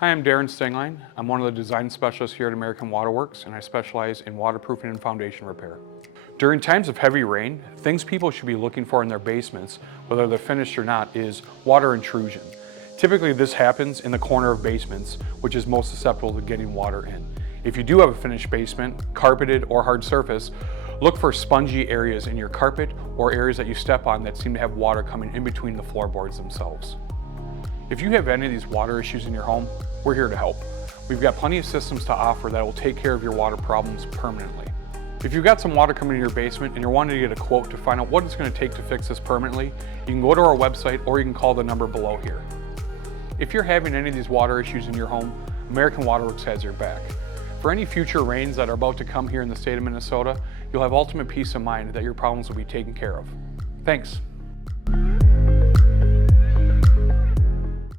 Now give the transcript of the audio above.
Hi, I'm Darren Stingline. I'm one of the design specialists here at American Waterworks, and I specialize in waterproofing and foundation repair. During times of heavy rain, things people should be looking for in their basements, whether they're finished or not, is water intrusion. Typically this happens in the corner of basements, which is most susceptible to getting water in. If you do have a finished basement, carpeted or hard surface, look for spongy areas in your carpet or areas that you step on that seem to have water coming in between the floorboards themselves. If you have any of these water issues in your home, we're here to help. We've got plenty of systems to offer that will take care of your water problems permanently. If you've got some water coming in your basement and you're wanting to get a quote to find out what it's going to take to fix this permanently, you can go to our website or you can call the number below here. If you're having any of these water issues in your home, American Waterworks has your back. For any future rains that are about to come here in the state of Minnesota, you'll have ultimate peace of mind that your problems will be taken care of. Thanks.